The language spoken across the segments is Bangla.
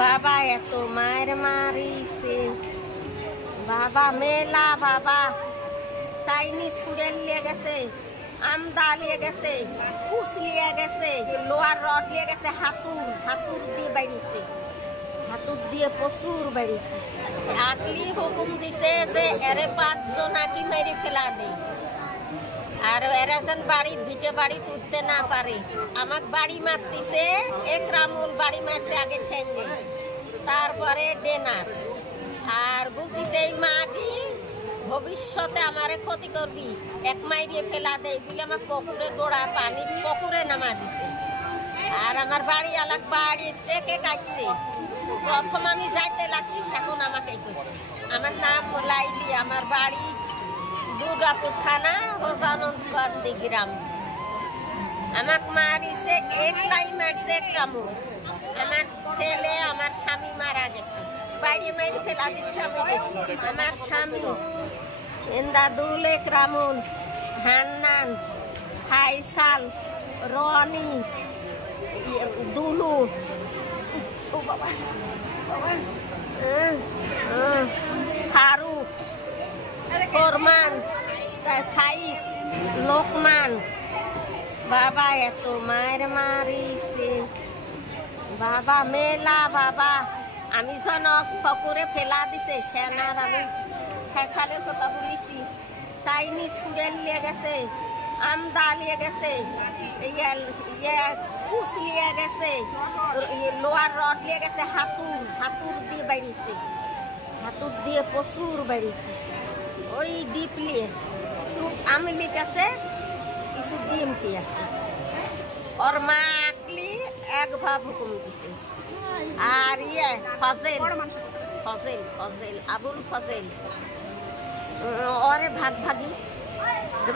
বাবা এত মায়ের মারিছে বাবা মেলা বাবা চাইনিজ কুড়েল লিয়ে গেছে আমদা লিয়ে গেছে কুচ লিয়ে গেছে লোহার রড লিয়ে গেছে হাতুর দিয়ে বাড়িছে হাতুর দিয়ে প্রচুর বাড়িছে আকলি হুকুম দিছে যে এরে 5 জন নাকি মেরে ফেলা দেয় আর এরা যেন বাড়ির ভিটে বাড়ি তুলতে না পারে আমাকে বাড়ি মারতেছে একরামুল বাড়ি মারছে আগে ঠেঙ্গে তারপরে ডেনার আর বলতেছে এই মাগি ভবিষ্যতে আমারে ক্ষতি করবি এক মাইরিয়ে ফেলা দেয় বলে আমার পুকুরে গোড়া পানি পুকুরে নামা দিছে আর আমার বাড়ি আলাক বাড়ি চেকে কাটছে প্রথম আমি যাইতে লাগছি এখন আমাকে কইছে আমার নাম লাইলি আমার বাড়ি দুর্গাপুর থানা হোসানন্দগঞ্জ গ্রাম আমাকে মারিছে একলাই মারছে একরামুল আমার ছেলে আমার স্বামী মারা গেছে বাড়ি মারি ফেলা দিচ্ছে আমি দেখছি আমার স্বামী ইন্দাদুল একরামুল হান্নান ফাইসাল রনি দুলু ফারুক ফরমান সাইফ লোকমান বাবা এত মায়ের মারিছে বাবা মেলা বাবা আমি যেন পুকুরে ফেলা দিছে সেনার আমি ফেসালের কথা বলেছি চাইনিজ কুড়েল লিয়ে গেছে আমদা লিয়ে গেছে কুচ লিয়ে গেছে লোহার রড লিয়ে গেছে হাতুর দিয়ে বাড়িছে হাতুর দিয়ে প্রচুর বাড়িছে ওই ডিপ লিয়ে কিছু আমলিক আছে কিছু বিএমপি আছে ওর মা আকলি এক ভাব হুকুম দিছে আর ফজেল আবুল ফজেল ওরে ভাগি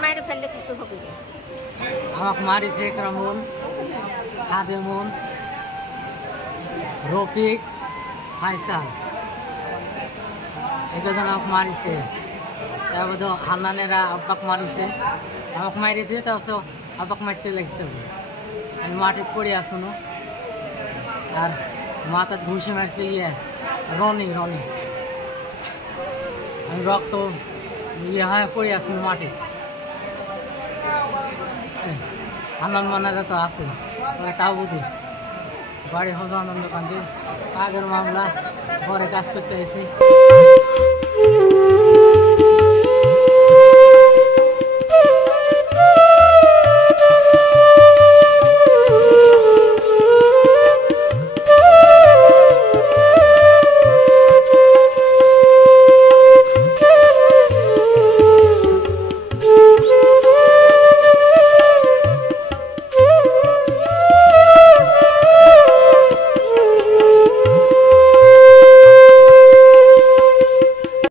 মাইরে ফেললে কিছু হবে না আমাকে মারিছে একরামুল খাদেমুন রফিক ফাইসাল এগুলো আমাকে মারিছে তারপর হান্নানেরা আব্বাক মারিছে আমাকে মারিছে তারপর আব্বাক মারতে লাগছে আমি মাঠে পড়ে আসুন আর মাথার ঘুষে মারছে রনি আমি রক্ত হয় পড়ে আসুন মাঠে হান্নান মানারা তো আছে তাও বুঝি বাড়ি হোসানন্দগঞ্জে আগের মামলা ঘরে কাজ করতে এসেছি